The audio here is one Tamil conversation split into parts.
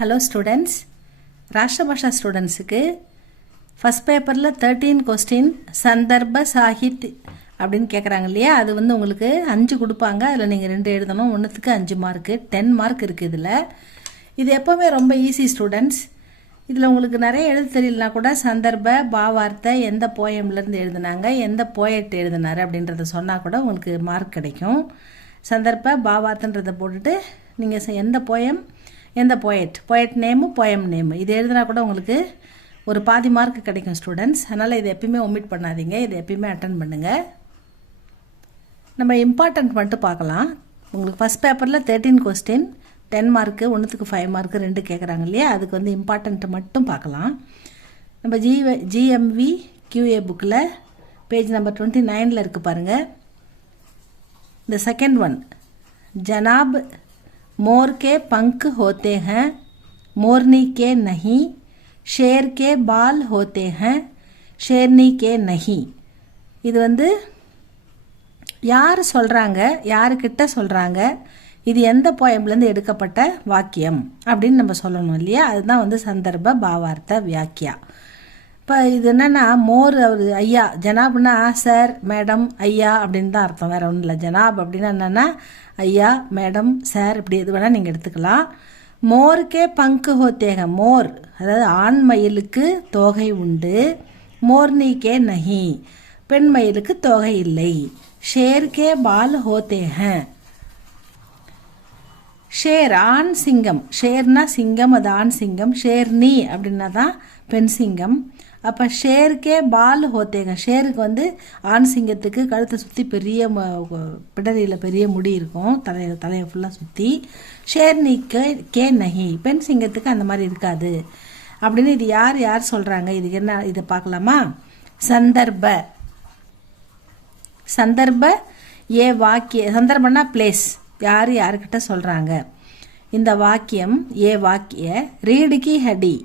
ஹலோ ஸ்டூடெண்ட்ஸ், ராஷ்டிரபாஷா ஸ்டூடெண்ட்ஸுக்கு ஃபஸ்ட் பேப்பரில் 13 கொஸ்டின் சந்தர்ப்ப சாஹித் அப்படின்னு கேட்குறாங்க இல்லையா. அது வந்து உங்களுக்கு 5 கொடுப்பாங்க. அதில் நீங்கள் 2 எழுதணும். ஒன்றுத்துக்கு 5 மார்க்கு, 10 மார்க் இருக்குது இதில். இது எப்போவுமே ரொம்ப ஈஸி ஸ்டூடெண்ட்ஸ். இதில் உங்களுக்கு நிறைய எழுத தெரியலனா கூட சந்தர்ப்ப பாவார்த்தை எந்த போயம்லேருந்து எழுதுனாங்க, எந்த போயட் எழுதினார் அப்படின்றத சொன்னால் கூட உங்களுக்கு மார்க் கிடைக்கும். சந்தர்ப்ப பாவார்த்தைன்றதை போட்டுட்டு நீங்கள் எந்த போயம், எந்த போயட் நேமு, போயம் நேமு இது எழுதினா கூட உங்களுக்கு ஒரு பாதி மார்க் கிடைக்கும் ஸ்டூடெண்ட்ஸ். அதனால் இதை எப்பயுமே ஒமிட் பண்ணாதீங்க, இதை எப்பயுமே அட்டன் பண்ணுங்கள். நம்ம இம்பார்ட்டண்ட் மட்டும் பார்க்கலாம். உங்களுக்கு ஃபஸ்ட் பேப்பரில் 13 கொஸ்டின், 10 மார்க்கு, ஒன்றுத்துக்கு 5 மார்க்கு 2 கேட்குறாங்க இல்லையா. அதுக்கு வந்து இம்பார்ட்டண்ட்டு மட்டும் பார்க்கலாம். நம்ம ஜிஎம்வி QA புக்கில் பேஜ் நம்பர் 29 இருக்குது பாருங்கள். இந்த செகண்ட் ஒன், जनाब मोर के पंख होते हैं, मोरनी के नहीं, शेर के बाल होते हैं, शेरनी के नहीं. இது வந்து யார் சொல்கிறாங்க, யாருக்கிட்ட சொல்கிறாங்க, இது எந்த போயம்லேருந்து எடுக்கப்பட்ட வாக்கியம் அப்படின்னு நம்ம சொல்லணும் இல்லையா. அதுதான் வந்து சந்தர்ப்ப பாவார்த்த வியாக்கியா. இப்போ இது என்னென்னா, மோர் அவர் ஐயா, ஜனாப்னா சார், மேடம், ஐயா அப்படின்னு தான் அர்த்தம், வேறு ஒன்றும் இல்லை. ஜனாப் அப்படின்னா என்னென்னா ஐயா, மேடம், சார், இப்படி எது வேணால் நீங்கள் எடுத்துக்கலாம். மோருக்கே பங்கு ஹோத்தேக, மோர் அதாவது ஆண் மயிலுக்கு தோகை உண்டு, மோர்னிக்கே நஹி பெண் மயிலுக்கு தோகை இல்லை. ஷேர்கே பால் ஹோத்தேக, ஷேர் ஆண் சிங்கம், ஷேர்னா சிங்கம், அது ஆண் சிங்கம். ஷேர்னி அப்படின்னா தான் பெண் சிங்கம். அப்போ ஷேருக்கே பால் ஹோத்தேங்க, ஷேருக்கு வந்து ஆண் சிங்கத்துக்கு கழுத்தை சுற்றி பெரிய பிடரியில் பெரிய முடி இருக்கும், தலையை ஃபுல்லாக சுற்றி. ஷேர்னிக்கு கே நஹி பெண் சிங்கத்துக்கு அந்த மாதிரி இருக்காது அப்படின்னு இது யார் சொல்கிறாங்க, இதுக்கு என்ன, இதை பார்க்கலாமா. சந்தர்ப்ப ஏ வாக்கிய, சந்தர்ப்பம்னா பிளேஸ், யாருக்கிட்ட சொல்கிறாங்க. இந்த வாக்கியம் ஏ வாக்கிய ரீடுகி ஹடி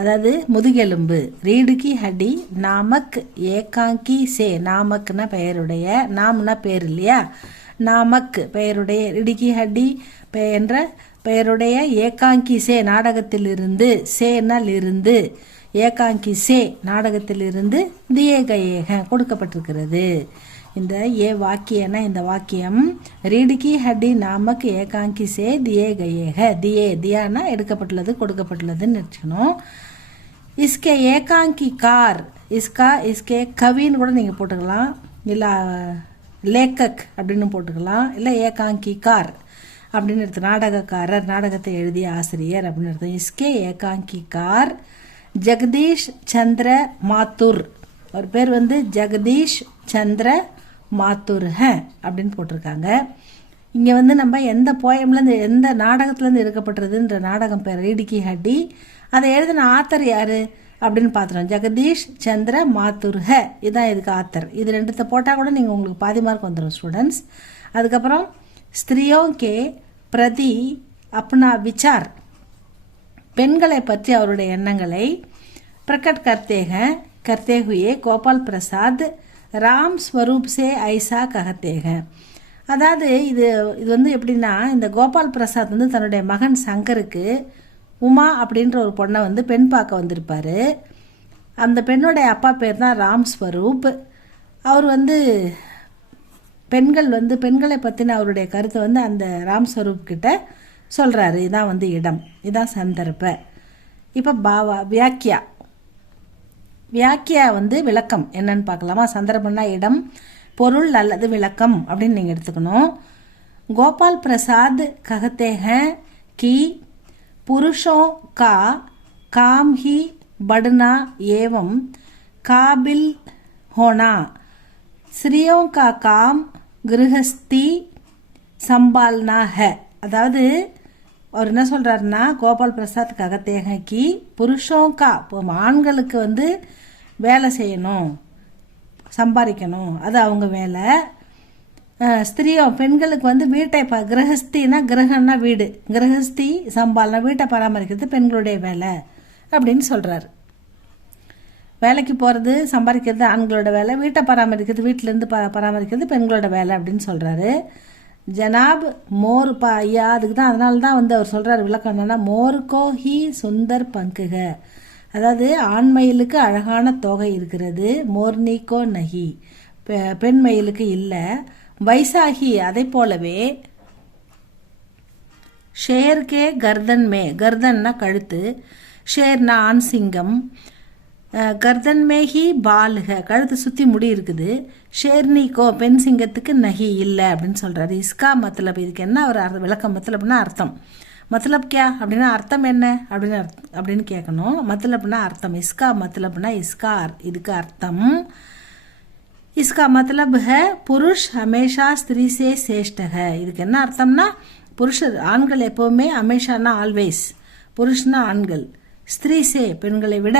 அதாவது முதுகெலும்பு, ரீடுகி ஹடி நாமக் ஏகாங்கி சே, நாமக்னா பெயருடைய, நாம்னா பேர் இல்லையா, நாமக் பெயருடைய, ரிடுகி ஹடி என்ற பெயருடைய, ஏகாங்கி சே நாடகத்திலிருந்து, சேனால் இருந்து, ஏகாங்கி சே நாடகத்திலிருந்து, தியே கயேக கொடுக்கப்பட்டிருக்கிறது. இந்த ஏ வாக்கியனா இந்த வாக்கியம் ரீடுகி ஹடி நாமக் ஏகாங்கி சே தியே கயேக, தியானா எடுக்கப்பட்டுள்ளது, கொடுக்கப்பட்டுள்ளதுன்னு நினச்சிக்கணும். இஸ்கே ஏகாங்கி கார், இஸ்கே கவின்னு கூட நீங்கள் போட்டுக்கலாம், இல்லை லேக்கக் அப்படின்னு போட்டுக்கலாம், இல்லை ஏகாங்கி கார் அப்படின்னு எடுத்து நாடகக்காரர், நாடகத்தை எழுதிய ஆசிரியர் அப்படின்னு அர்த்தம். இஸ்கே ஏகாங்கி கார் ஜெகதீஷ் சந்திர மாத்தூர், அவர் பேர் வந்து ஜெகதீஷ் சந்திர மாத்தூர் அப்படின்னு போட்டிருக்காங்க. இங்கே வந்து நம்ம எந்த போயம்லேருந்து, எந்த நாடகத்துலேருந்து எடுக்கப்பட்டதுன்ற நாடகம் பேர் ரீடுகி ஹட்டி, அதை எழுதின ஆத்தர் யார் அப்படின்னு பார்த்துறோம். ஜெகதீஷ் சந்திர மாத்தூர் இதுதான் இதுக்கு ஆத்தர். இது 2 போட்டால் கூட நீங்கள் உங்களுக்கு பாதி மார்க் வந்துடும் ஸ்டூடெண்ட்ஸ். அதுக்கப்புறம் ஸ்திரியோ கே பிரதி அப்னா விசார், பெண்களை பற்றி அவருடைய எண்ணங்களை பிரகட் கர்த்தே ஹுயே கோபால் பிரசாத் ராம் ஸ்வரூப் சே ஐசா கஹத்தேக. அதாவது இது வந்து எப்படின்னா, இந்த கோபால் பிரசாத் வந்து தன்னுடைய மகன் சங்கருக்கு உமா அப்படின்ற ஒரு பொண்ணை வந்து பெண் பார்க்க வந்திருப்பார். அந்த பெண்ணுடைய அப்பா பேர் தான் ராம் ஸ்வரூப். அவர் வந்து பெண்களை பற்றின அவருடைய கருத்தை வந்து அந்த ராம் ஸ்வரூப் கிட்ட சொல்கிறாரு. இதான் வந்து இடம், இதான் சந்தர்ப்ப. இப்போ வியாக்கியா வந்து விளக்கம் என்னன்னு பார்க்கலாமா. சந்தர்ப்பம்னா இடம், பொருள் அல்லது விளக்கம் அப்படின்னு நீங்கள் எடுத்துக்கணும். கோபால் பிரசாத் கஹத்தே ஹைன் कि पुरुषों का काम ही बढ़ना एवं काबिल होना, स्त्रियों का काम गृहस्थी संभालना है. அதாவது அவர் என்ன சொல்கிறாருன்னா, கோபால் பிரசாத் ககத்தேகி புருஷோங்கா, ஆண்களுக்கு வந்து வேலை செய்யணும், சம்பாதிக்கணும், அது அவங்க வேலை. ஸ்திரியோ பெண்களுக்கு வந்து வீட்டை கிரகஸ்தினா, கிரகம்னா வீடு, கிரகஸ்தி சம்பாலனா வீட்டை பராமரிக்கிறது பெண்களுடைய வேலை அப்படின்னு சொல்கிறாரு. வேலைக்கு போகிறது, சம்பாதிக்கிறது ஆண்களோட வேலை, வீட்டை பராமரிக்கிறது, வீட்டிலேருந்து பராமரிக்கிறது பெண்களோட வேலை அப்படின்னு சொல்கிறாரு. ஜனாப் மோர் ஐயா அதுக்கு தான் அதனால தான் வந்து அவர் சொல்கிறார் விளக்கம் என்னன்னா மோர்கோ ஹி சுந்தர் பங்குக, அதாவது ஆண் மயிலுக்கு அழகான தோகை இருக்கிறது, மோர்னிகோ நகி பெண் மயிலுக்கு இல்லை, வைசாகி அதை போலவே ஷேர்கே கர்தன் மே, கர்தன்னா கழுத்து, ஷேர்னா ஆண் சிங்கம், கர்தன் மேஹி பாலுக கழுத்து சுற்றி முடி இருக்குது, ஷேர்னிகோ பெண் சிங்கத்துக்கு நகி இல்லை அப்படின்னு சொல்கிறாரு. இஸ்கா மத்தலப் இதுக்கு என்ன ஒரு விளக்கம், மத்தலப்னா அர்த்தம், மத்தலப் கியா அப்படின்னா அர்த்தம் என்ன அப்படின்னு கேட்கணும். மத்தலப்னா அர்த்தம், இஸ்கா மத்தலப்னா இஸ்கா இதுக்கு அர்த்தம், इसका मतलब है पुरुष हमेशा स्त्री से श्रेष्ठ है. இதுக்கு என்ன அர்த்தம்னா புருஷர் ஆண்கள் எப்போவுமே ஹமேஷானா ஆல்வேஸ், புருஷனா ஆண்கள், ஸ்திரீ சே பெண்களை விட,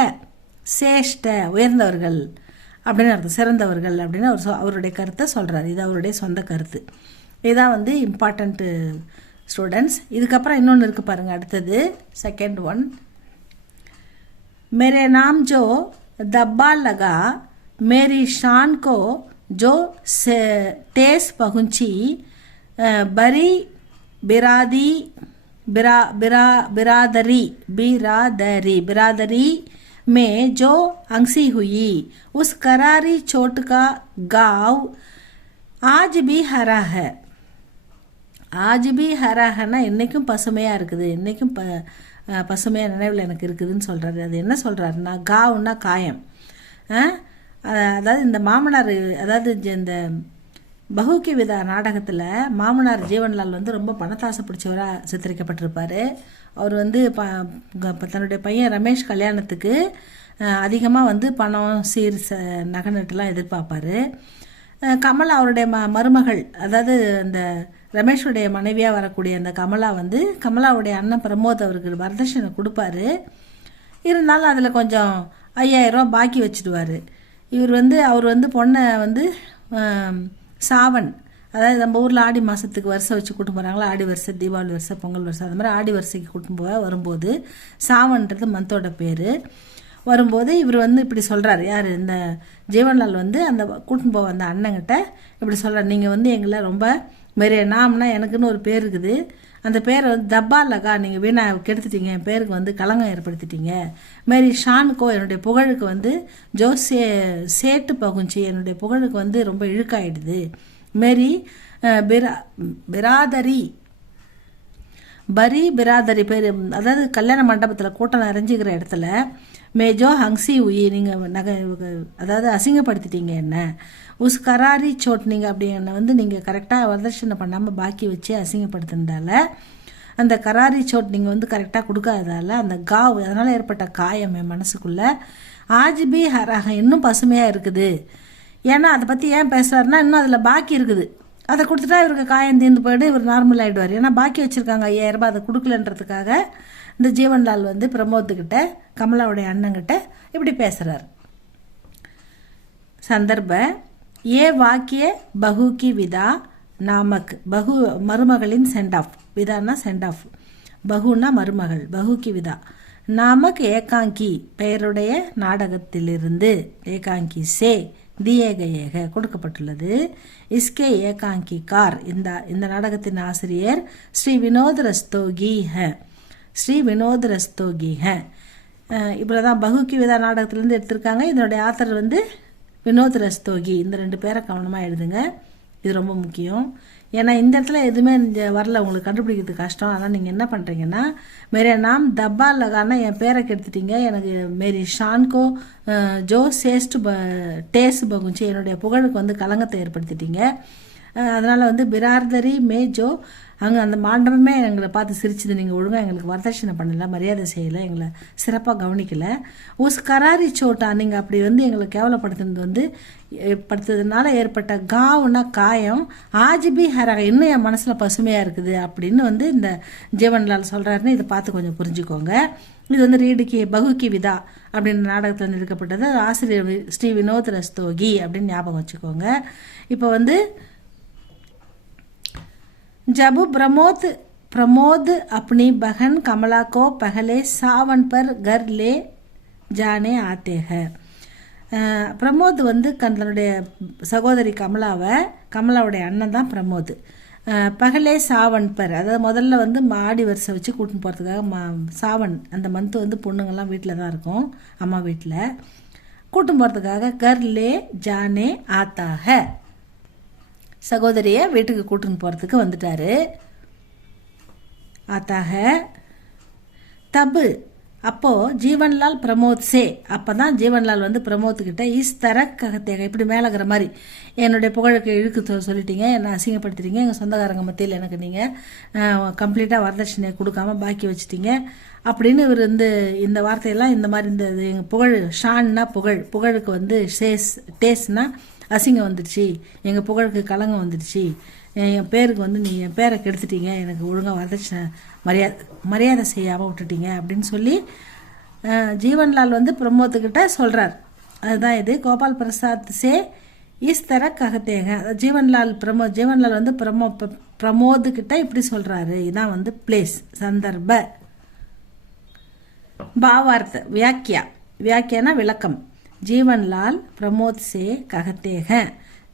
சேஷ்ட உயர்ந்தவர்கள் அப்படின்னு அர்த்தம், சிறந்தவர்கள் அப்படின்னு அவருடைய கருத்தை சொல்கிறார். இது அவருடைய சொந்த கருத்து. இதுதான் வந்து இம்பார்ட்டண்ட்டு ஸ்டூடெண்ட்ஸ். இதுக்கப்புறம் இன்னொன்று இருக்குது பாருங்கள், அடுத்தது செகண்ட் ஒன். मेरे नाम जो दब्बा लगा मेरी शान को जो ठेस पहुंची बरी बिरादरी में जो अंसी हुई उस करारी चोट का गाँव आज भी हरा है. ஆஜ் பி ஹராஹனா இன்றைக்கும் பசுமையாக இருக்குது, இன்றைக்கும் பசுமையாக நினைவில் எனக்கு இருக்குதுன்னு சொல்கிறாரு. அது என்ன சொல்கிறாருன்னா காவுன்னா காயம். அதாவது இந்த மாமனார், அதாவது இந்த பஹுக்கி விதா நாடகத்தில் மாமனார் ஜீவன்லால் வந்து ரொம்ப பணத்தாசை பிடிச்சவராக சித்தரிக்கப்பட்டிருப்பார். அவர் வந்து தன்னுடைய பையன் ரமேஷ் கல்யாணத்துக்கு அதிகமாக வந்து பணம் சீர் நகை நட்டுலாம் எதிர்பார்ப்பார். கமலா அவருடைய மருமகள், அதாவது இந்த ரமேஷுடைய மனைவியாக வரக்கூடிய அந்த கமலா வந்து கமலாவுடைய அண்ணன் பிரமோத் அவருக்கு வரதட்சணை கொடுப்பாரு. இருந்தாலும் அதில் கொஞ்சம் 5000 ரூபா பாக்கி வச்சுடுவார். அவர் வந்து பொண்ணை வந்து சாவன், அதாவது நம்ம ஊரில் ஆடி மாதத்துக்கு வருஷம் வச்சு கூட்டு போகிறாங்களா, ஆடி வருஷம், தீபாவளி வருஷம், பொங்கல் வருஷம், அது மாதிரி ஆடி வருஷத்துக்கு கூட்டு வரும்போது சாவன்றது மந்தோட பேர். வரும்போது இவர் வந்து இப்படி சொல்கிறார், யார் இந்த ஜீவன்லால் வந்து அந்த கூட்டின்னு போக அந்த அண்ணங்கிட்ட இப்படி சொல்கிறார், நீங்கள் வந்து எங்களை ரொம்ப மெரிய நாம்னா எனக்குன்னு ஒரு பேர் இருக்குது, அந்த பேரை வந்து தப்பா லகா நீங்கள் வீணா கெடுத்துட்டீங்க, என் பேருக்கு வந்து களங்கம் ஏற்படுத்திட்டீங்க. மேரி ஷானுக்கோ என்னுடைய புகழுக்கு வந்து சேட்டு பகுஞ்சி என்னுடைய புகழுக்கு வந்து ரொம்ப இழுக்காயிடுது. மேரி பிராதரி பேர், அதாவது கல்யாண மண்டபத்தில் கூட்டம் நிறைஞ்சிக்கிற இடத்துல மேஜோ ஹங்சி உயி நீங்கள் அதாவது அசிங்கப்படுத்திட்டீங்க என்ன, உஸ் கராரி சோட் நீங்கள் அப்படி என்னை வந்து நீங்கள் கரெக்டாக வரதட்சணை பண்ணாமல் பாக்கி வச்சு அசிங்கப்படுத்தினதால, அந்த கராரி சோட் நீங்கள் வந்து கரெக்டாக கொடுக்காததால அந்த காவ் அதனால் ஏற்பட்ட காயம் என் மனசுக்குள்ளே ஆஜ்பி ஹராக இன்னும் பசுமையாக இருக்குது. ஏன்னா அதை பற்றி ஏன் பேசுகிறாருன்னா இன்னும் அதில் பாக்கி இருக்குது, அதை கொடுத்துட்டா இவருக்கு காயம் தீர்ந்து போய்ட்டு இவர் நார்மல் ஆகிடுவார். ஏன்னா பாக்கி வச்சுருக்காங்க 5000 ரூபாய், அதை கொடுக்கலன்றதுக்காக இந்த ஜீவன்லால் வந்து பிரமோத்துக்கிட்ட கமலாவுடைய அண்ணங்கிட்ட இப்படி பேசுகிறார். சந்தர்ப்ப ஏ வாக்கிய பஹு கி விதா நாமக், Phagu மருமகளின் send of, விதான்னா send of, பஹுனா மருமகள், பஹு கி விதா நாமக் ஏகாங்கி பெயருடைய நாடகத்திலிருந்து, ஏகாங்கி சே தியே கயேக கொடுக்கப்பட்டுள்ளது. இஸ்கே ஏகாங்கி கார் இந்த நாடகத்தின் ஆசிரியர் ஸ்ரீ வினோத் ரஸ்தோகி ஹ, ஸ்ரீ வினோத் ரஸ்தோகி ஹ. இப்படிதான் பஹுக்கி விதா நாடகத்திலேருந்து எடுத்திருக்காங்க. இதனுடைய ஆத்தர் வந்து வினோத் ரஸ்தோகி. இந்த 2 பேரை கவனமாக எழுதுங்க, இது ரொம்ப முக்கியம். ஏன்னா இந்த இடத்துல எதுவுமே வரல, உங்களுக்கு கண்டுபிடிக்கிறது கஷ்டம். ஆனால் நீங்கள் என்ன பண்ணுறீங்கன்னா, மேரே நாம் தப்பா லகானா என் பேரை கெடுத்துட்டீங்க, எனக்கு மேரி ஷான்கோ ஜோ டேஸ் பகுஞ்சி என்னுடைய புகழுக்கு வந்து களங்கத்தை ஏற்படுத்திட்டீங்க. அதனால் வந்து பிரார்தரி மே ஜோ அங்கே அந்த மாண்டபமே எங்களை பார்த்து சிரிச்சுது, நீங்கள் ஒழுங்காக எங்களுக்கு வரதட்சணை பண்ணலை, மரியாதை செய்யலை, எங்களை சிறப்பாக கவனிக்கலை. உஸ் கராரி சோட்டா நீங்கள் அப்படி வந்து எங்களை கேவலப்படுத்துனது வந்து படுத்ததுனால ஏற்பட்ட காவுனா காயம், ஆஜிபி ஹரக இன்னும் என் மனசில் பசுமையாக இருக்குது அப்படின்னு வந்து இந்த ஜீவன்லால் சொல்கிறாருன்னு இதை பார்த்து கொஞ்சம் புரிஞ்சுக்கோங்க. இது வந்து ரீடுக்கி பகுக்கி விதா அப்படின்ற நாடகத்தில் எடுக்கப்பட்டது. ஆசிரியர் ஸ்ரீ வினோத் ரஸ்தோகி அப்படின்னு ஞாபகம் வச்சுக்கோங்க. இப்போ வந்து जब प्रमोद अपनी बहन कमला को पहले सावन पर घर ले जाने आते हैं. பிரமோத் வந்து தன்னுடைய சகோதரி கமலாவுடைய அண்ணன் தான் பிரமோத். பகலே சாவன் பர், அதாவது முதல்ல வந்து மாடி வரிசை வச்சு கூட்டின்னு போகிறதுக்காக சாவன் அந்த மந்த்து வந்து பொண்ணுங்கள்லாம் வீட்டில் தான் இருக்கும், அம்மா வீட்டில் கூட்டின்னு போகிறதுக்காக கர்லே ஜானே ஆத்தாக, சகோதரியை வீட்டுக்கு கூட்டின்னு போகிறதுக்கு வந்துட்டாரு. ஆத்தாக தபு அப்போது ஜீவன்லால் பிரமோத் சே, அப்போ தான் ஜீவன்லால் வந்து பிரமோத்துக்கிட்ட இஸ் தர ககத்தேக, இப்படி மேலகிற மாதிரி என்னுடைய புகழுக்கு இழுக்கு சொல்லிட்டீங்க, என்னை அசிங்கப்படுத்திட்டீங்க, எங்கள் சொந்தக்காரங்க மத்தியில் எனக்கு நீங்கள் கம்ப்ளீட்டாக வரதட்சணையை கொடுக்காம பாக்கி வச்சுட்டீங்க அப்படின்னு இவர் வந்து இந்த வார்த்தையெல்லாம் இந்த மாதிரி இந்த எங்கள் புகழ் ஷான்னா புகழுக்கு வந்து டேஸ்னா அசிங்கம் வந்துடுச்சு, எங்கள் புகழுக்கு களங்கம் வந்துடுச்சு, என் பேருக்கு வந்து நீ என் பேரை கெடுத்துட்டீங்க, எனக்கு ஒழுங்காக வரதட்சணை மரியாதை செய்யாமல் விட்டுட்டீங்க அப்படின்னு சொல்லி ஜீவன்லால் வந்து பிரமோத்துக்கிட்ட சொல்கிறார். அதுதான் இது கோபால் பிரசாத் சே இஸ் தர ககத்தேங்க. ஜீவன்லால் வந்து பிரமோதுக்கிட்ட இப்படி சொல்கிறாரு. இதான் வந்து பிளேஸ் சந்தர்ப்ப. பாவார்த்த வியாக்கியானா விளக்கம். ஜீவன்லால் பிரமோத் சே ககத்தேக,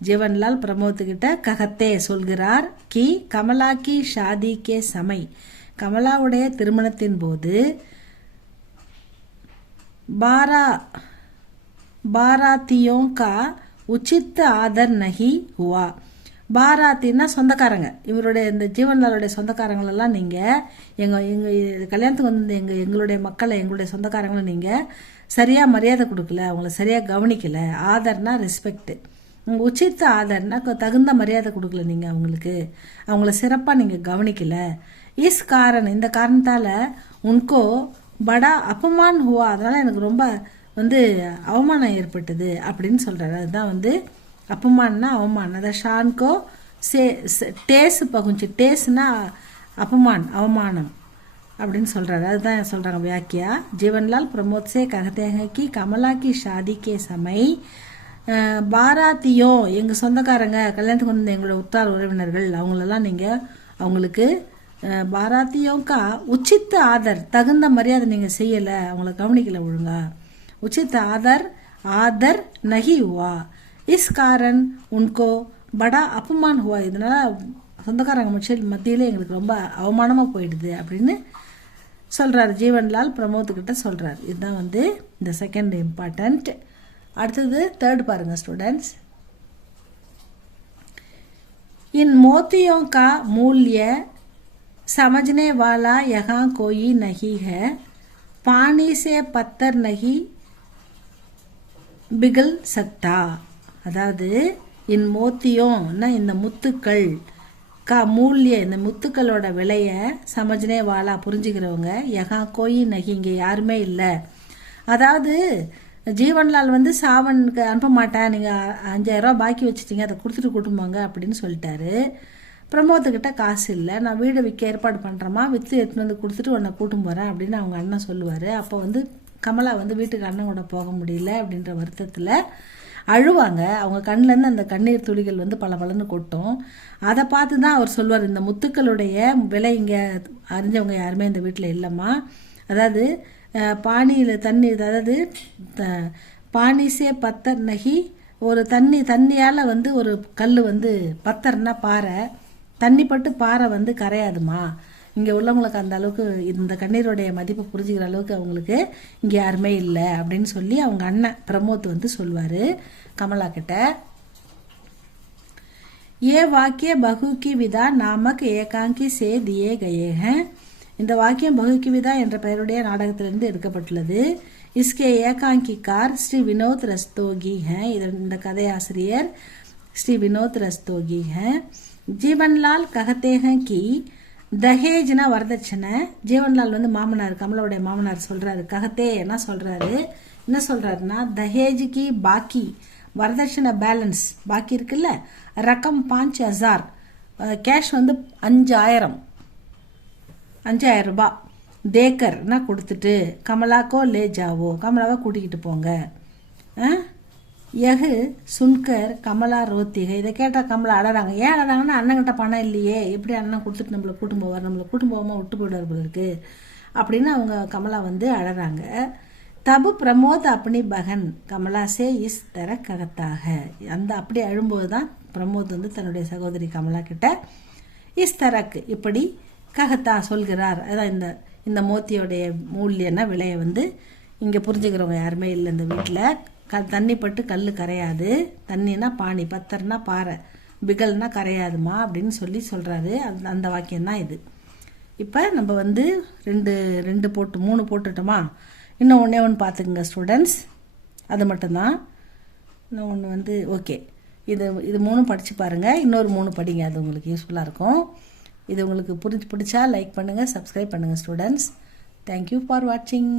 ஜீவன்லால் பிரமோத்துக்கிட்ட ககத்தே சொல்கிறார் கி கமலா கி ஷாதி கே சமை, கமலாவுடைய திருமணத்தின் போது பாராத்தியோं का உச்சித் ஆதர் நஹி ஹுவா. பாராத்தின்னா சொந்தக்காரங்க, இவருடைய இந்த ஜீவன்லாலுடைய சொந்தக்காரங்களெல்லாம் நீங்கள் எங்கள் கல்யாணத்துக்கு வந்து எங்களுடைய மக்களை எங்களுடைய சொந்தக்காரங்களை நீங்கள் சரியாக மரியாதை கொடுக்கல, அவங்கள சரியாக கவனிக்கலை. ஆதர்னா ரெஸ்பெக்ட், உச்சித்த ஆதர்னா தகுந்த மரியாதை கொடுக்கல நீங்கள் அவங்கள சிறப்பாக நீங்கள் கவனிக்கல. இஸ் காரணம், இந்த காரணத்தால் உன்கோ படா அப்பமான் ஹுவா, அதனால் எனக்கு ரொம்ப வந்து அவமானம் ஏற்பட்டது அப்படின்னு சொல்கிறாரு. அதுதான் வந்து அப்பமான்னா அவமானம். அதை ஷான்கோ டேஸ் பகுஞ்சு, டேஸ்னா அப்பமான் அவமானம் அப்படின்னு சொல்கிறாரு. அதுதான் சொல்கிறாங்க வியாக்கியா. ஜீவன்லால் பிரமோத் சே கஹதே ஹை கி கமலா கி ஷாதி கே சமை பாராத்தியோ, எங்கள் சொந்தக்காரங்க கல்யாணத்துக்கு வந்து எங்களோட உற்றார் உறவினர்கள் அவங்களெல்லாம் நீங்கள் அவங்களுக்கு பாராத்தியோக்கா உச்சித்த ஆதர் தகுந்த மரியாதை நீங்கள் செய்யலை, அவங்கள கவனிக்கலை ஒழுங்கா. உச்சித்த ஆதர் நஹி ஹுவா, இஸ் காரன் உன்கோ படா அப்பமான் ஹுவா, இதனால் சொந்தக்காரங்க மத்தியிலே எங்களுக்கு ரொம்ப அவமானமாக போயிடுது அப்படின்னு சொல்கிறார். ஜீவன்லால் பிரமோத்துக்கிட்ட சொல்கிறார். இதுதான் வந்து இந்த செகண்ட் இம்பார்ட்டண்ட். அடுத்தது தேர்ட் பாருங்க ஸ்டூடெண்ட்ஸ். इन मोतियों का मूल्य समझने वाला यहाँ कोई नहीं है, पानी से पत्थर नहीं பிகல் சக்தா. அதாவது இன் மோத்தியோன்னா இந்த முத்துக்கள் மூல்ய, இந்த முத்துக்களோட விலையை சமஜ்னே வாலா புரிஞ்சுக்கிறவங்க யகா கோயி நகி, இங்கே யாருமே இல்லை. அதாவது ஜீவன்லால் வந்து சாவனுக்கு அனுப்ப மாட்டேன், நீங்கள் 5000 ரூபா பாக்கி வச்சுட்டீங்க, அதை கொடுத்துட்டு கூட்டுமாங்க அப்படின்னு சொல்லிட்டாரு. பிரமோத்துக்கிட்ட காசு இல்லை, நான் வீடு விற்க ஏற்பாடு பண்ணுறேம்மா, விற்று எடுத்துன்னு வந்து கொடுத்துட்டு உன்னை கூட்டும் போகிறேன் அப்படின்னு அவங்க அண்ணன் சொல்லுவார். அப்போ வந்து கமலா வந்து வீட்டுக்கு அண்ணன் கூட போக முடியல அப்படின்ற வருத்தத்தில் அழுவாங்க. அவங்க கண்ணிலேருந்து அந்த கண்ணீர் துளிகள் வந்து பலன்னு கொட்டும். அதை பார்த்து தான் அவர் சொல்வார், இந்த முத்துக்களுடைய விலை இங்கே அறிஞ்சவங்க யாருமே இந்த வீட்டில் இல்லைம்மா. அதாவது பானியில் தண்ணி, அதாவது பானிசே பத்தர் நகி, ஒரு தண்ணியால் வந்து ஒரு கல் வந்து பத்தர்னா பாறை, தண்ணி பட்டு பாறை வந்து கரையாதுமா. இங்கே உள்ளவங்களுக்கு அந்த அளவுக்கு இந்த கண்ணீருடைய மதிப்பை புரிஞ்சுக்கிற அளவுக்கு அவங்களுக்கு இங்கே யாருமே இல்லை அப்படின்னு சொல்லி அவங்க அண்ணன் பிரமோத் வந்து சொல்வார் கமலா கிட்ட. ஏ வாக்கிய பகு கி விதா நாமக் ஏகாங்கி சே தியே கயே ஹேன். இந்த வாக்கியம் பகுக்கி விதா என்ற பெயருடைய நாடகத்திலிருந்து எடுக்கப்பட்டுள்ளது. இஸ்கே ஏகாங்கிக்கார் ஸ்ரீ வினோத் ரஸ்தோகி ஹேன். இந்த கதையாசிரியர் ஸ்ரீ வினோத் ரஸ்தோகி ஹேன். ஜீவன்லால் கஹத்தே ஹேன் கி தஹேஜ்னா வரதட்சணை. ஜீவன்லால் வந்து மாமனார், கமலாவுடைய மாமனார் சொல்றாரு, கஹத்தே என்ன சொல்றாரு, என்ன சொல்றாருன்னா தஹேஜ் கி பாக்கி, வரதட்சணை பேலன்ஸ் பாக்கி இருக்குல்ல, ரகம் 5000, கேஷ் வந்து 5000 ரூபாய் தேக்கர்னா கொடுத்துட்டு கமலாக்கோ லே ஜாவோ, கமலாவை கூட்டிக்கிட்டு போங்க. யகு சுன்கர் கமலா ரோத்திகை. இதை கேட்டால் கமலா அழறாங்க. ஏன் அழறாங்கன்னா அண்ணங்கிட்ட பணம் இல்லையே, எப்படி அண்ணன் கொடுத்துட்டு நம்மளை கூட்டும் போவார், நம்மளை கூட்டும் போகாமல் விட்டு போயிடுவார் போல இருக்கு அப்படின்னு அவங்க கமலா வந்து அழறாங்க. தபு பிரமோத் அப்படி பகன் கமலா சே இஸ் தர ககத்தாக. அந்த அப்படி அழும்போது தான் பிரமோத் வந்து தன்னுடைய சகோதரி கமலா கிட்ட இஸ் தரக் இப்படி கஹத்தா சொல்கிறார். அதான் இந்த மோத்தியோடைய மூல்யன்னா விலையை வந்து இங்கே புரிஞ்சுக்கிறவங்க யாருமே இல்லை. இந்த வீட்டில் தண்ணி பட்டு கல் கரையாது, தண்ணினா பானி, பத்தர்னா பாறை, பிகல்னா கரையாதுமா அப்படின்னு சொல்கிறாரு. அந்த வாக்கியம்தான் இது. இப்போ நம்ம வந்து மூணு போட்டுட்டோமா, இன்னும் ஒன்று பார்த்துக்குங்க ஸ்டூடெண்ட்ஸ், அது மட்டும்தான். இன்னும் ஒன்று வந்து ஓகே, இது 3 படித்து பாருங்கள், இன்னொரு 3 படிங்க, அது உங்களுக்கு யூஸ்ஃபுல்லாக இருக்கும். இது உங்களுக்கு பிடிச்சா லைக் பண்ணுங்கள், சப்ஸ்கிரைப் பண்ணுங்கள் ஸ்டூடெண்ட்ஸ். தேங்க்யூ ஃபார் வாட்சிங்.